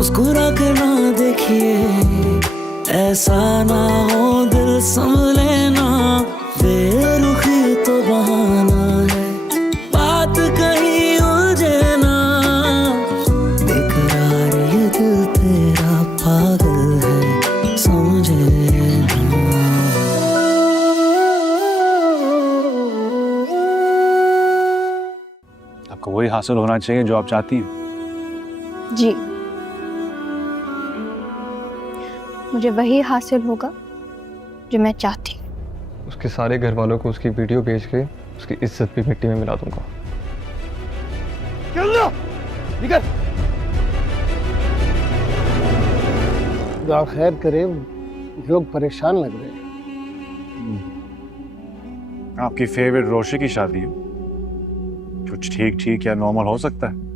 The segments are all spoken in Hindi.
मुस्कुरा के ना देखिए, ऐसा ना हो दिल संभले ना, बेरुखी तो बहाना है, बात कहीं उलझे ना, बेकरार ये दिल तेरा पागल है, समझे ना। आपको वही हासिल होना चाहिए जो आप चाहती हैं। जी, मुझे वही हासिल होगा जो मैं चाहती हूँ। उसके सारे घर वालों को उसकी वीडियो भेज के उसकी इज्जत भी मिट्टी में मिला दूंगा। खुदा खैर करे, लोग परेशान लग रहे हैं। आपकी फेवरेट रोशे की शादी है, कुछ ठीक ठीक या नॉर्मल हो सकता है।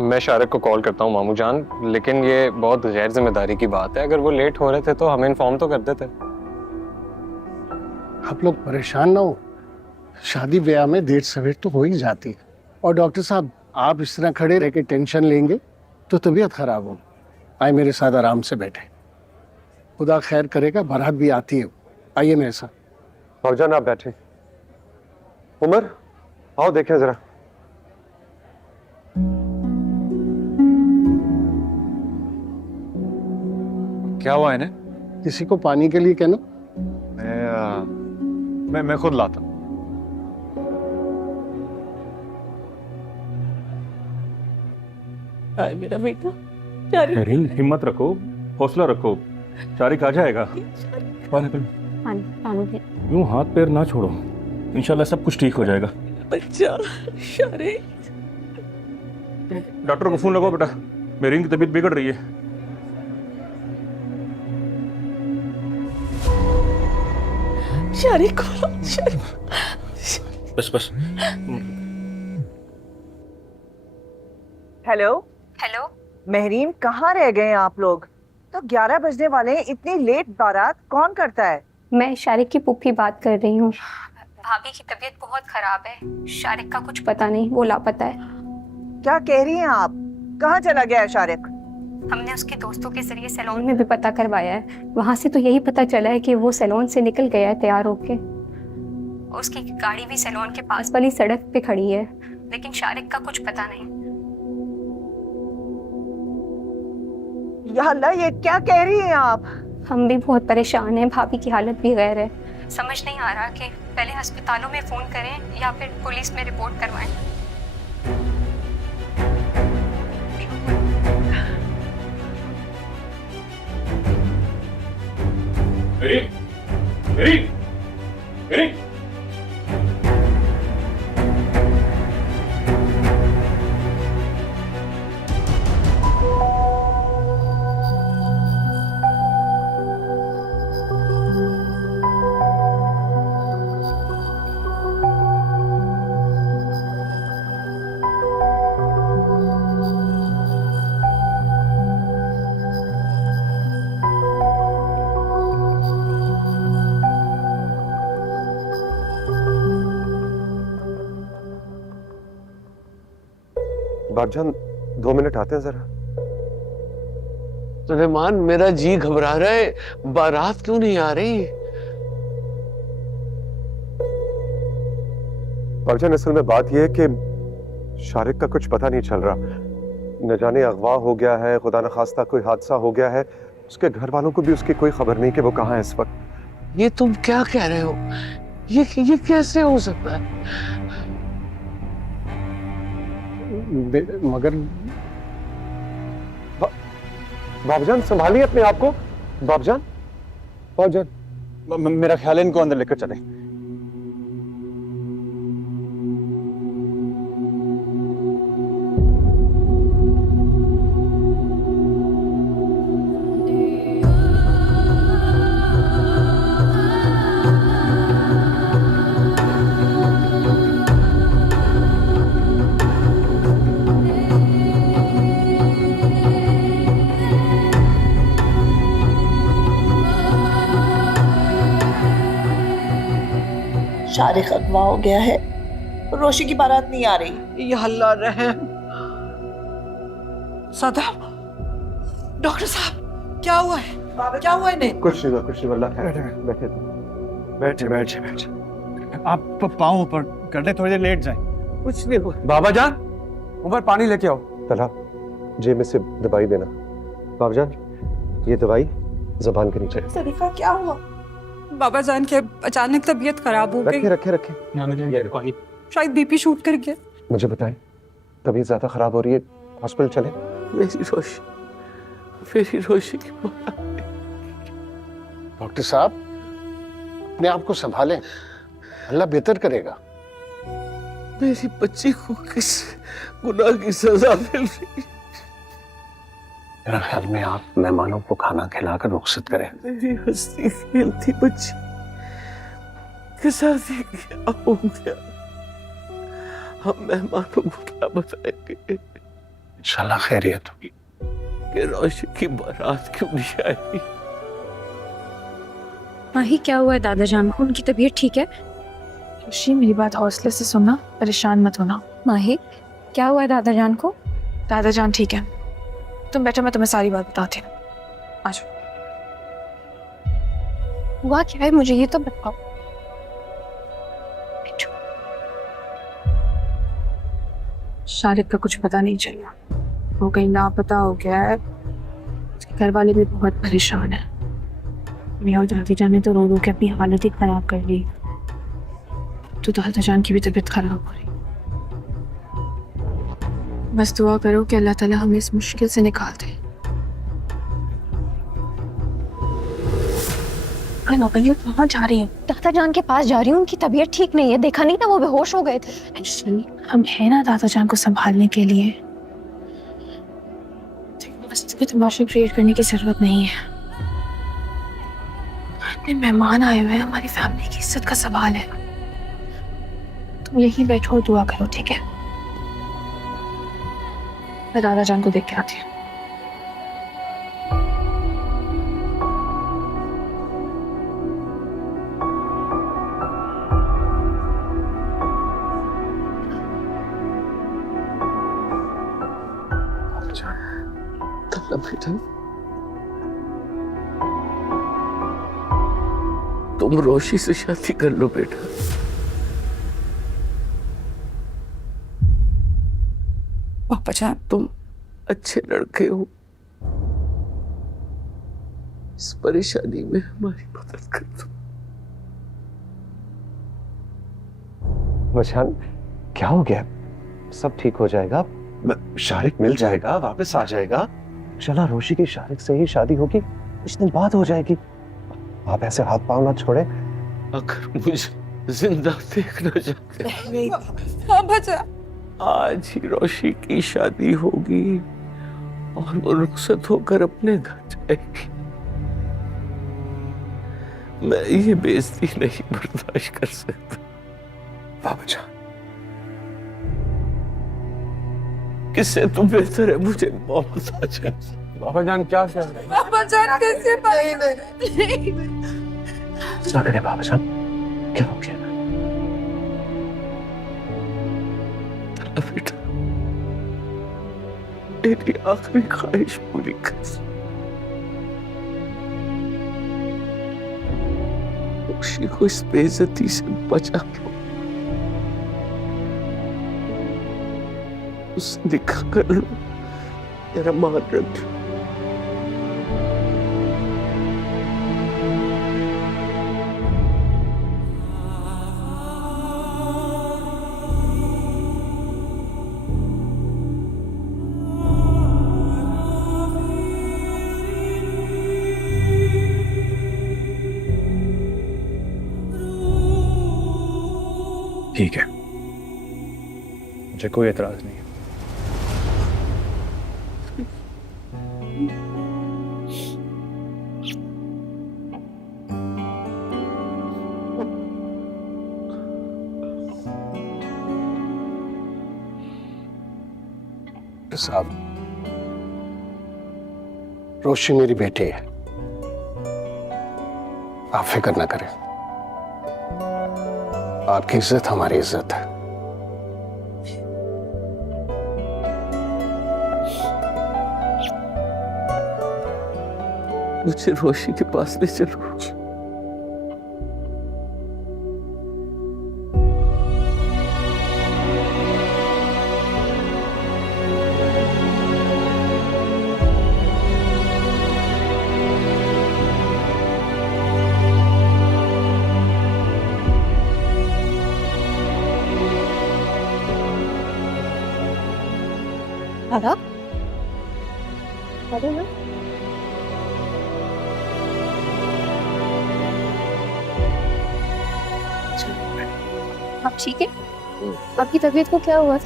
मैं शारिक को कॉल करता हूँ मामू जान, लेकिन ये बहुत गैर जिम्मेदारी की बात है। अगर वो लेट हो रहे थे तो हमें इन्फॉर्म तो कर देते। आप लोग परेशान ना हो, शादी ब्याह में देर सवेर तो हो ही जाती है। और डॉक्टर साहब, आप इस तरह खड़े रह के टेंशन लेंगे तो तबीयत खराब हो। आइए मेरे साथ आराम से बैठे, खुदा खैर करेगा, बारात भी आती है। आइए मेरे साथ। भाईजान आप बैठे। उमर आओ देखें जरा। क्या हुआ इन्हें? किसी को पानी के लिए कहना। मैं खुद लाता हूँ। मेरा बेटा शारिक। मेहरीन, हिम्मत रखो, हौसला रखो, शारिक आ जाएगा। यूं हाथ पैर ना छोड़ो, इंशाल्लाह सब कुछ ठीक हो जाएगा। बच्चा शारिक। डॉक्टर को फोन लगाओ बेटा, मेहरीन की तबीयत बिगड़ रही है। शारिक बस बस। हेलो हेलो, महरीन, कहाँ रह गए आप लोग? तो 11 बजने वाले हैं, इतनी लेट बारात कौन करता है? मैं शारिक की पुप्पी बात कर रही हूँ। भाभी की तबीयत बहुत खराब है, शारिक का कुछ पता नहीं, वो लापता है। क्या कह रही हैं आप? कहाँ चला गया है शारिक? हमने उसके दोस्तों के जरिए सैलून में भी पता करवाया है, वहाँ से तो यही पता चला है कि वो सैलून से निकल गया है तैयार होके। उसकी गाड़ी भी सैलून के पास वाली सड़क पे खड़ी है, लेकिन शारिक का कुछ पता नहीं। या अल्लाह, ये क्या कह रही हैं आप? हम भी बहुत परेशान हैं, भाभी की हालत भी गैर है। समझ नहीं आ रहा कि पहले अस्पतालों में फोन करें या फिर पुलिस में रिपोर्ट करवाएं। मेरी बाबजान 2 मिनट आते हैं जरा। सुलेमान, मेरा जी घबरा रहा है, बारात क्यों नहीं आ रही? बाबजान असल में बात यह है कि शारिक का कुछ पता नहीं चल रहा। न जाने अगवा हो गया है, खुदा न खास्ता कोई हादसा हो गया है। उसके घर वालों को भी उसकी कोई खबर नहीं कि वो कहाँ है इस वक्त। ये तुम क्या कह रहे हो? ये कैसे हो सकता है? मगर बाबजान संभालिए अपने आप को। बाबजान, मेरा ख्याल है इनको अंदर लेकर चले। शारिक अगवा हो गया है, रोशी की बारात नहीं आ रही। या अल्लाह रहम। सदा, डॉक्टर साहब क्या हुआ है? क्या हुआ इन्हें? कुछ नहीं वल्लाह खैर। बैठे बैठे बैठे बैठे। आप पाँव ऊपर कर ले, थोड़ी देर लेट जाए। कुछ नहीं हुआ। बाबा जान, ऊपर पानी लेके आओ। तला जेब में से दवाई देना। बाबा जान, ये दवाई ज़बान के नीचे। शरीफा क्या हुआ? बाबा जान के अचानक तबीयत खराब हो गई। रखे। शायद बीपी शूट कर गया। मुझे बताएं, तबीयत ज्यादा खराब हो रही है, हॉस्पिटल चले? मेरी रोशी की डॉक्टर साहब अपने आप को संभालें, अल्लाह बेहतर करेगा। मेरी बच्ची को किस गुनाह की सजा मिल रही? मेरा ख्याल में आप मेहमानों को खाना खिलाकर रुखसत करें। मेरी हंसती खेलती बच्ची के साथ ही क्या हो गया? हम मेहमानों को क्या बताएंगे इंशाल्लाह खैरियत होगी। कि रोशी की बारात क्यों नहीं आई? माही क्या हुआ है दादा जान को? उनकी तबीयत ठीक है? खुशी मेरी बात हौसले से सुनना, परेशान मत होना। माही क्या हुआ है दादा जान को? दादा जान ठीक है, तुम बैठो, मैं तुम्हें सारी बात बताती हूँ। आ जाओ। हुआ क्या है मुझे ये तो बताओ। शारिक का कुछ पता नहीं चला, वो कहीं लापता हो गया है। उसके घर वाले भी बहुत परेशान है। मैं और दादी जान ने तो रो रो के अपनी हालत ही खराब कर ली, तो दादा जान की भी तबीयत खराब हो रही। बस दुआ करो कि अल्लाह ताला हमें इस मुश्किल से निकाल दे। कहाँ जा रही है? दादा जान के पास जा रही हूँ, उनकी तबीयत ठीक नहीं है। देखा नहीं था वो बेहोश हो गए थे। हम है ना दादा जान को संभालने के लिए। बस इसमें तमाशा क्रिएट करने की जरूरत नहीं है। इतने मेहमान आए हुए हैं, हमारी फैमिली की इज्जत का सवाल है। तुम यहीं बैठो और दुआ करो, ठीक है? मैं दादा जान को देख के आती हूँ। बेटा, तुम रोशी से शादी कर लो बेटा। पापा जान, तुम अच्छे लड़के हो, इस परेशानी में हमारी मदद कर दो। मशान, क्या हो गया? सब ठीक हो जाएगा, शारिक मिल जाएगा, वापस आ जाएगा। चला, रोशी की शारिक से ही शादी होगी, कुछ दिन बाद हो जाएगी। आप ऐसे हाथ पांव ना छोड़े। अगर मुझे जिंदा देखना चाहते हैं, आज ही रोशी की शादी होगी और वो रुखसत होकर अपने घर जाएगी। मैं ये बेइज्जती नहीं बर्दाश्त कर सकता। बाबा जान, किससे तुम बेहतर है मुझे मौत आ जाए। बाबा जान क्या कर रहे हैं? पापा जान कैसे क्या करें बाबा जान? क्या हो गया? बेटा, मेरी आखिरी ख्वाहिश पूरी कर। खुशी को इस बेइज्जती से बचा लो, उससे निकाह कर लो, मेरा मान रख। ठीक है, मुझे कोई एतराज नहीं है। साहब, रोशी मेरी बेटी है, आप फिक्र ना करें। आपकी इज्जत हमारी इज्जत है। मुझे रोशी के पास ले चलो। दादा अरे ना आप ठीक है? आपकी तबीयत को क्या हुआ?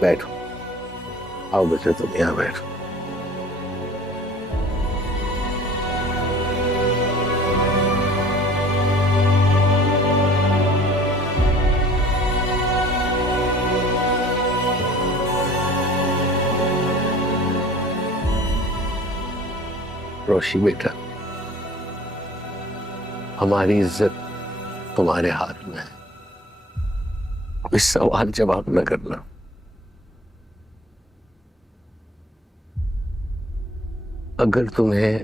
बैठो, आओ बेटे तुम यहाँ बैठो। रोशी बेटा, हमारी इज्जत तुम्हारे हाथ में है, कोई सवाल जवाब न करना। अगर तुम्हें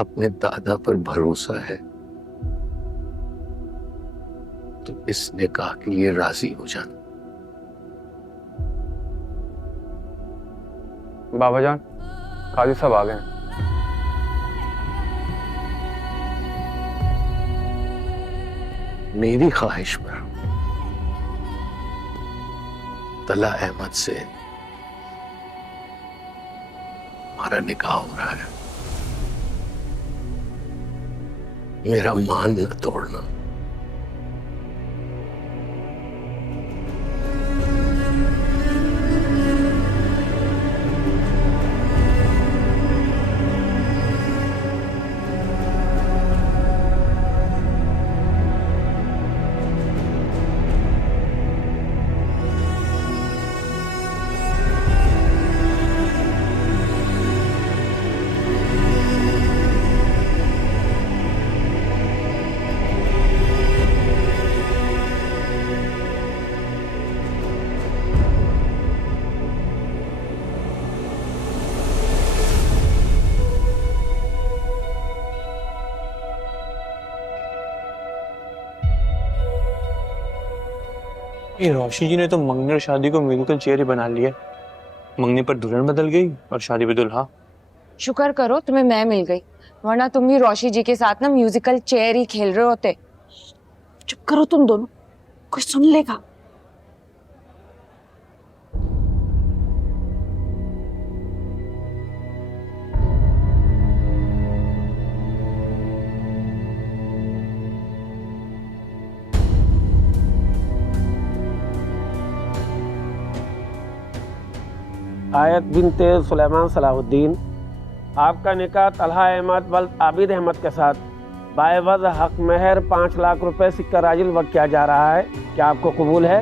अपने दादा पर भरोसा है तो इस निकाह के लिए राजी हो जाना। बाबा जान, काजी साहब आ गए हैं। मेरी ख्वाहिश पर तला अहमद से हमारा निकाह हो रहा है। मेरा मान न तोड़ना। ये रोशनी जी ने तो मंगनी और शादी को म्यूजिकल चेयर ही बना लिया। मंगनी पर दुल्हन बदल गई और शादी पे दुल्हा। शुक्र करो तुम्हें मैं मिल गई, वरना तुम भी रोशी जी के साथ ना म्यूजिकल चेयर ही खेल रहे होते। चुप करो तुम दोनों, कोई सुन लेगा। आयत बिनते सुलेमान सलाहुद्दीन, आपका निकाह तलहा अहमद वल्द आबिद अहमद के साथ बाएवज हक महर 5 लाख रुपए सिक्का राजिल वक्त किया जा रहा है। क्या आपको कबूल है?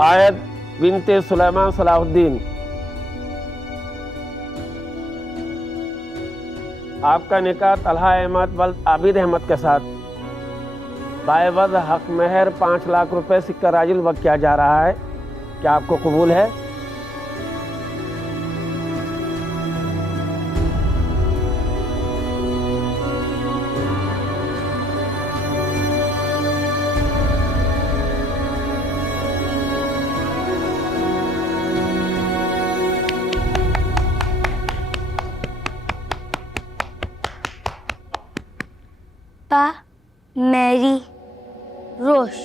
आयत बिनते सुलेमान सलाहुद्दीन, आपका निकाह तलहा अहमद वल्द आबिद अहमद के साथ बाएवज हक महर 5 लाख रुपए सिक्का राजिल वक्त किया जा रहा है। क्या आपको कबूल है? पा मैरी रोश।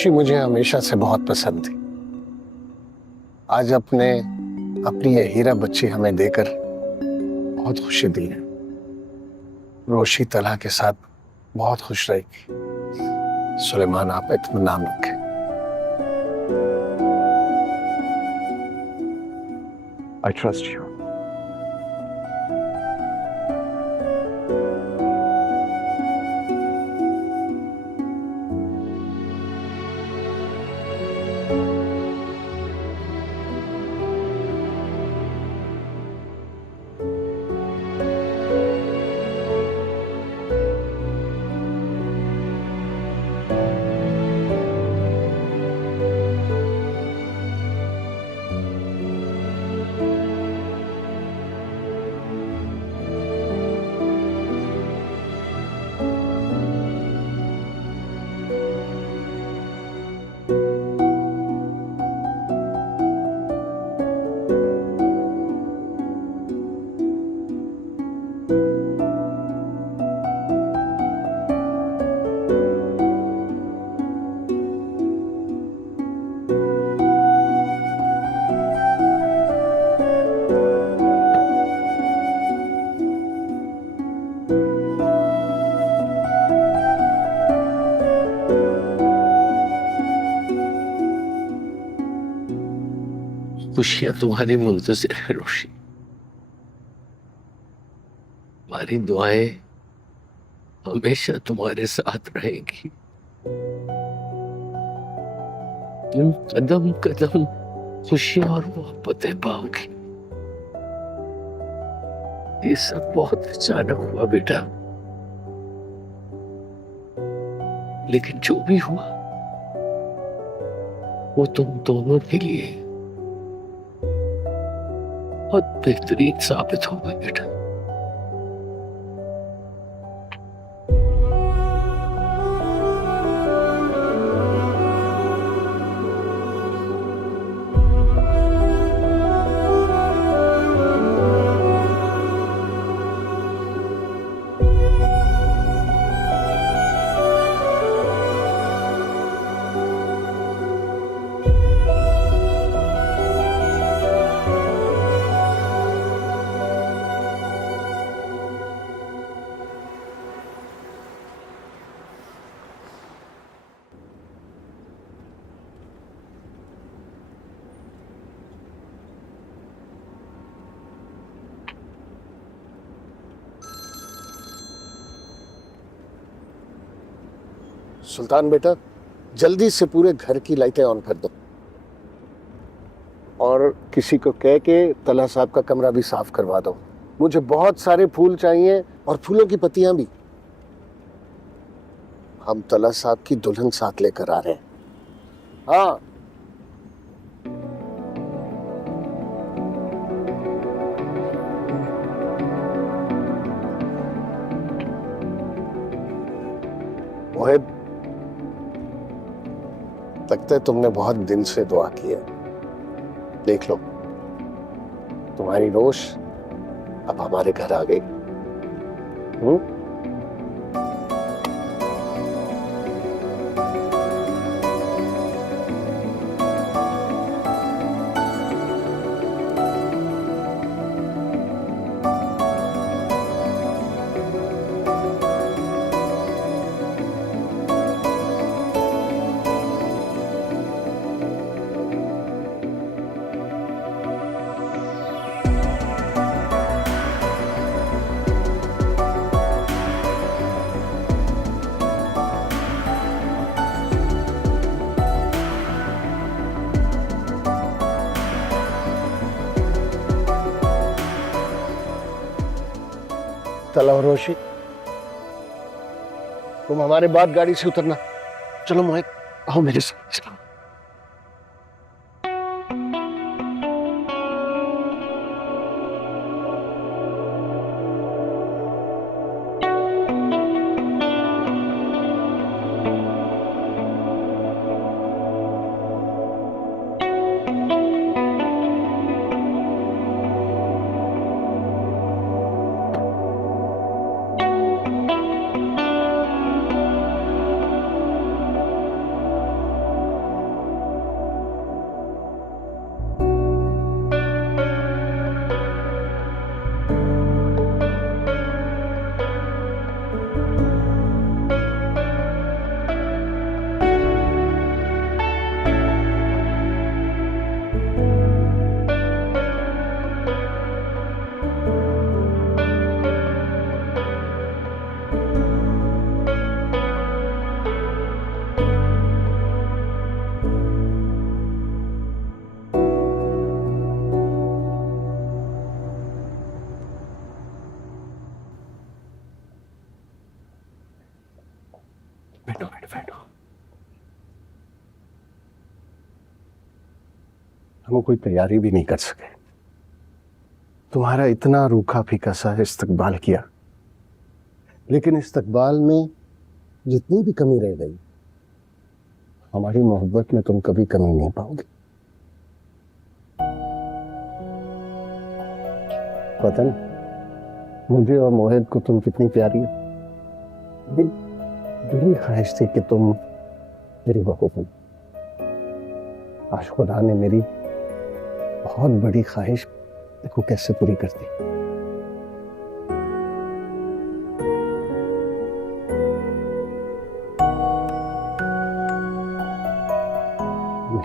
रोशी मुझे हमेशा से बहुत पसंद थी। आज अपनी ये हीरा बच्ची हमें देकर बहुत खुशी दी है। रोशी तलहा के साथ बहुत खुश रहेगी। सुलेमान, आप इत्मीनान रखें। I trust you. खुशियां तुम्हारी मुंतज़िर है रोशी। हमारी दुआएं हमेशा तुम्हारे साथ रहेंगी। तुम कदम कदम खुशियां और मोहब्बतें पाओगी। ये सब बहुत अचानक हुआ बेटा, लेकिन जो भी हुआ वो तुम दोनों के लिए बहुत बेहतरीन साबित होगा बेटा। सुल्तान बेटा, जल्दी से पूरे घर की लाइटें ऑन कर दो और किसी को कह के तलहा साहब का कमरा भी साफ करवा दो। मुझे बहुत सारे फूल चाहिए और फूलों की पत्तियां भी। हम तलहा साहब की दुल्हन साथ लेकर आ रहे हैं। हाँ, मोहिब, लगता है तुमने बहुत दिन से दुआ की है। देख लो, तुम्हारी रोश अब हमारे घर आ गई। तलहा और रोशी, तुम हमारे बाद गाड़ी से उतरना। चलो मोहित, आओ मेरे साथ। चलो। बैठो बैठो बैठो। हम कोई तैयारी भी नहीं कर सके, तुम्हारा इतना रूखा फीका सा इस्तकबाल किया, लेकिन इस्तकबाल में जितनी भी कमी रह गई, हमारी मोहब्बत में तुम कभी कमी नहीं पाओगे। पता नहीं मुझे और मोहित को तुम कितनी प्यारी हो। दिली ख्वाहिश थी कि तुम मेरी बहू बनो। आज खुदा ने मेरी बहुत बड़ी ख्वाहिश देखो कैसे पूरी कर दी।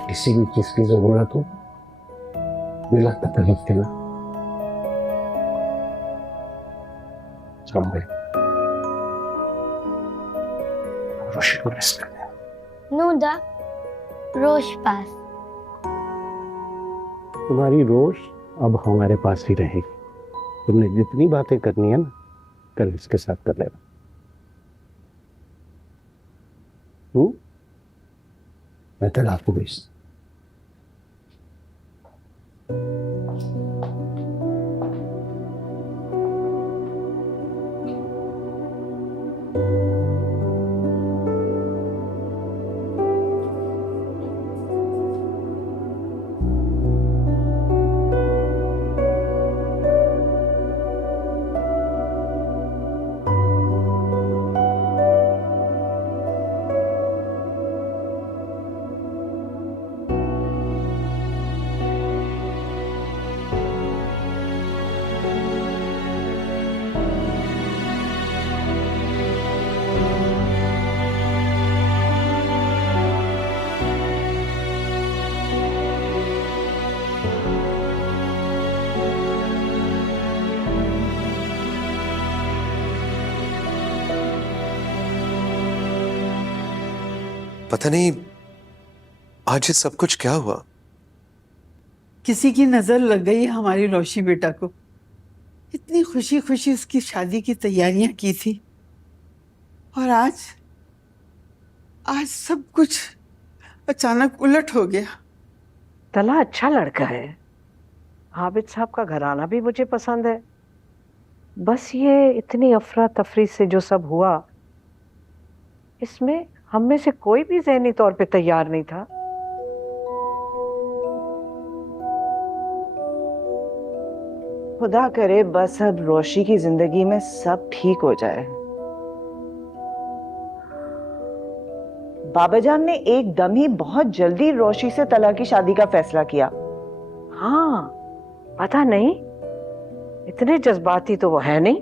किसी भी चीज की जरूरत हो बिला तकलीफ के ना रोशी को रेस्ट करने। नूदा रोश पास। तुम्हारी रोश अब हमारे पास ही रहेगी। तुमने जितनी बातें करनी है ना कल इसके साथ कर लेना। मैं कल आपको भेज। पता नहीं आज ये सब कुछ क्या हुआ। किसी की नजर लग गई हमारी रोशी बेटा को। इतनी खुशी खुशी उसकी शादी की तैयारियां की थी और आज सब कुछ अचानक उलट हो गया। तला अच्छा लड़का है, आबिद साहब का घराना भी मुझे पसंद है। बस ये इतनी अफरा तफरी से जो सब हुआ, इसमें हम में से कोई भी ज़हनी तौर पे तैयार नहीं था। खुदा करे बस अब रोशी की जिंदगी में सब ठीक हो जाए। बाबा जान ने एकदम ही बहुत जल्दी रोशी से तला की शादी का फैसला किया। हाँ, पता नहीं इतने जज्बाती तो वो है नहीं।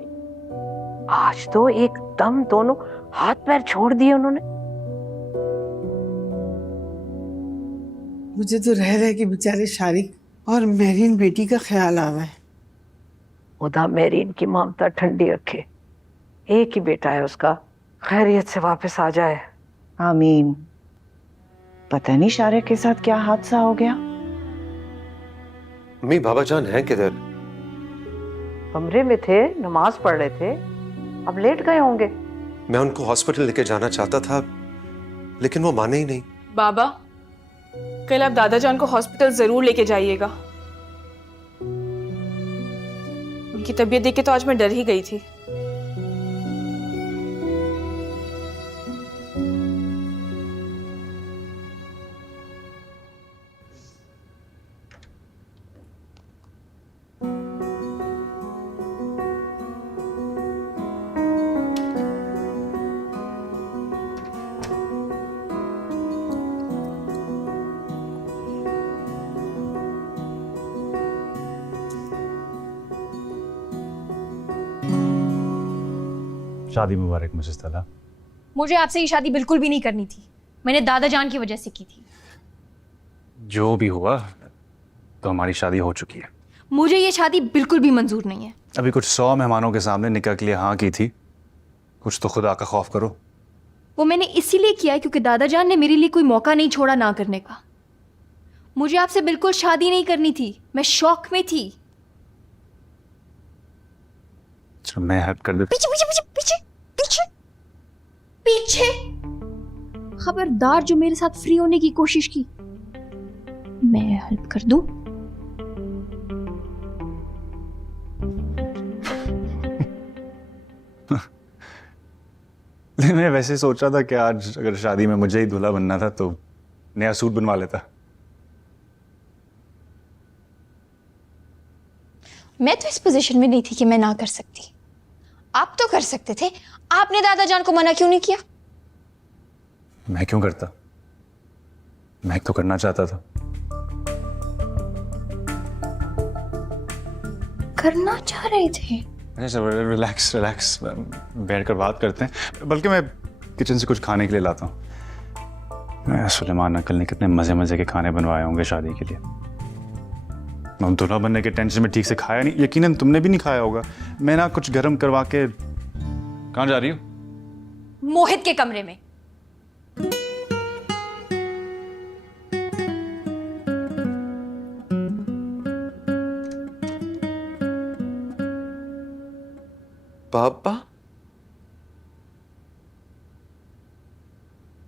आज तो एकदम दोनों हाथ पैर छोड़ दिए उन्होंने। मुझे तो रह के बेचारे शारिक और मेरीन बेटी का ख्याल आ रहा है। खुदा मेरीन की ममता ठंडी रखे। एक ही बेटा है उसका, खैरियत से वापस आ जाए। आमीन। पता नहीं शारिक के साथ क्या हादसा हो गया। अम्मी बाबा जान हैं किधर? कमरे में थे, नमाज पढ़ रहे थे, अब लेट गए होंगे। मैं उनको हॉस्पिटल लेके जाना चाहता था लेकिन वो माने ही नहीं। बाबा, कल आप दादाजान को हॉस्पिटल जरूर लेके जाइएगा। उनकी तबीयत देख के तो आज मैं डर ही गई थी। शादी मुबारक मिसेस तला। मुझे आपसे ये शादी बिल्कुल भी नहीं करनी थी। मैंने दादाजान की वजह से की थी। जो भी हुआ तो हमारी शादी हो चुकी है। मुझे ये शादी बिल्कुल भी मंजूर नहीं है। अभी कुछ 100 मेहमानों के सामने निकाह के लिए हाँ की थी, कुछ तो खुदा का खौफ करो। वो मैंने इसीलिए किया है क्योंकि दादाजान ने मेरे लिए कोई मौका नहीं छोड़ा ना करने का। मुझे आपसे बिल्कुल शादी नहीं करनी थी, मैं शौक में थी। चलो मैं हेल्प कर देता। पीछे पीछे पीछे पीछे पीछे पीछे खबरदार जो मेरे साथ फ्री होने की कोशिश की, मैं हेल्प कर दूं। मैं वैसे सोच रहा था कि आज अगर शादी में मुझे ही दूल्हा बनना था तो नया सूट बनवा लेता। मैं तो इस पोजीशन में नहीं थी कि मैं ना कर सकती। आप तो कर सकते थे, आपने दादा जान को मना क्यों नहीं किया? मैं क्यों करता, मैं तो करना चाहता था। करना चाह रहे थे? रिलैक्स रिलैक्स, बैठ कर बात करते हैं। बल्कि मैं किचन से कुछ खाने के लिए लाता हूँ। सुलेमान अंकल ने कितने मजे मजे के खाने बनवाए होंगे शादी के लिए। मैं दूल्हा बनने के टेंशन में ठीक से खाया नहीं, यकीनन तुमने भी नहीं खाया होगा। मैं ना कुछ गर्म करवा के। कहाँ जा रही हो? मोहित के कमरे में। पापा,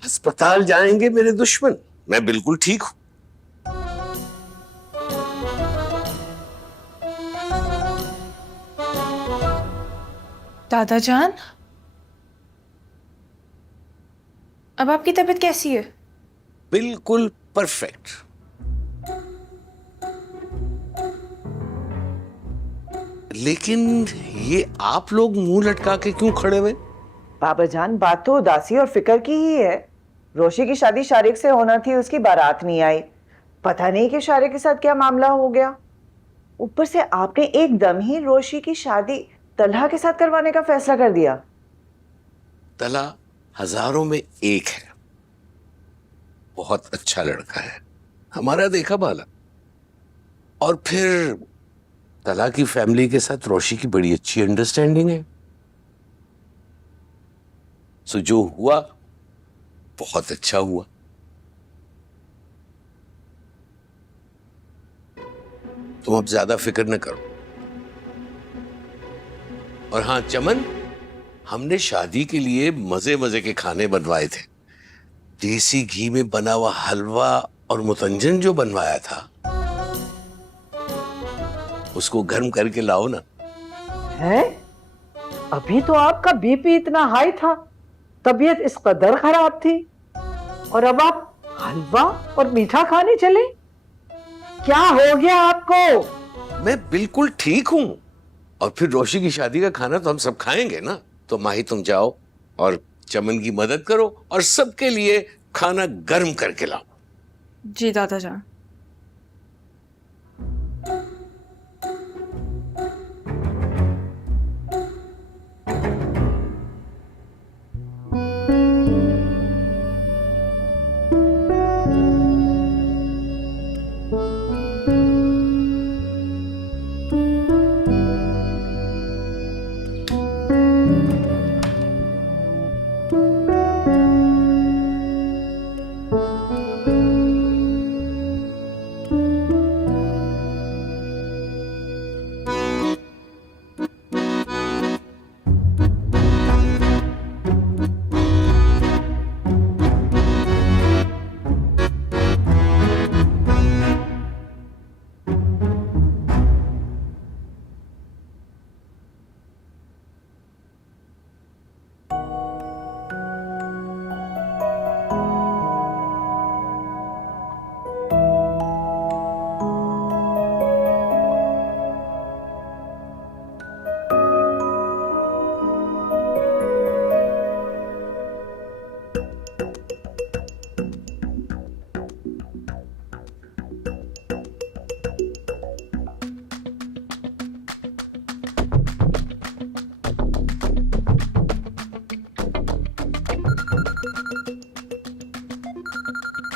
अस्पताल जाएंगे मेरे दुश्मन, मैं बिल्कुल ठीक हूं। दादा जान, अब आपकी तबीयत कैसी है? बिल्कुल परफेक्ट। लेकिन ये आप लोग मुंह लटका के क्यों खड़े हुए? बाबा जान, बात तो उदासी और फिक्र की ही है। रोशी की शादी शारिक से होना थी, उसकी बारात नहीं आई। पता नहीं कि शारिक के साथ क्या मामला हो गया। ऊपर से आपने एकदम ही रोशी की शादी तलहा के साथ करवाने का फैसला कर दिया। तला हजारों में एक है, बहुत अच्छा लड़का है, हमारा देखा भाला। और फिर तला की फैमिली के साथ रोशी की बड़ी अच्छी अंडरस्टैंडिंग है। सो जो हुआ बहुत अच्छा हुआ। तुम अब ज्यादा फिक्र न करो। और हाँ चमन, हमने शादी के लिए मजे मजे के खाने बनवाए थे। देसी घी में बना हुआ हलवा और मुतंजन जो बनवाया था, उसको गर्म करके लाओ ना। है? अभी तो आपका बीपी इतना हाई था, तबीयत इस कदर खराब थी, और अब आप हलवा और मीठा खाने चले? क्या हो गया आपको? मैं बिल्कुल ठीक हूं। और फिर रोशी की शादी का खाना तो हम सब खाएंगे ना। तो माही तुम जाओ और चमन की मदद करो और सबके लिए खाना गर्म करके लाओ। जी दादा जान।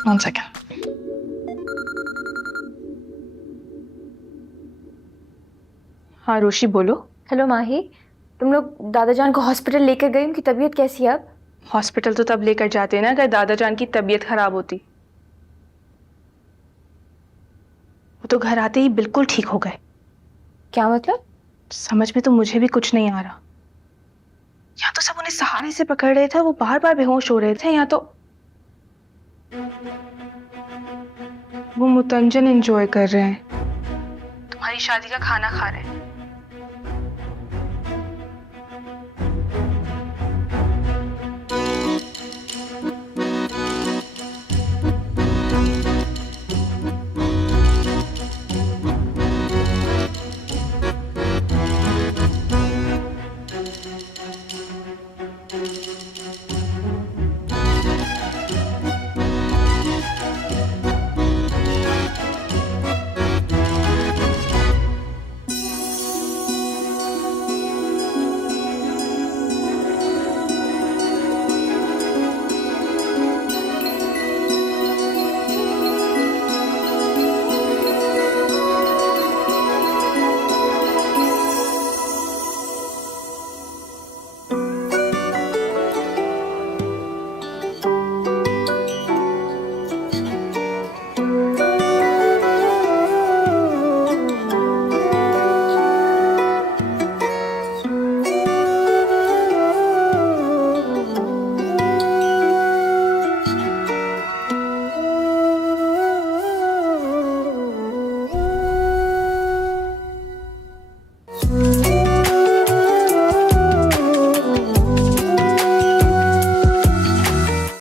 One second. हाँ रोशी बोलो। हेलो माही, तुम लोग दादा जान को हॉस्पिटल लेकर गए, उनकी तबीयत कैसी है अब? हॉस्पिटल तो तब लेकर जाते ना अगर दादा जान की तबीयत खराब होती। वो तो घर आते ही बिल्कुल ठीक हो गए। क्या मतलब? समझ में तो मुझे भी कुछ नहीं आ रहा। या तो सब उन्हें सहारे से पकड़ रहे थे, वो बार बार बेहोश हो रहे थे, या तो वो मुतंजन एंजॉय कर रहे हैं, तुम्हारी शादी का खाना खा रहे हैं।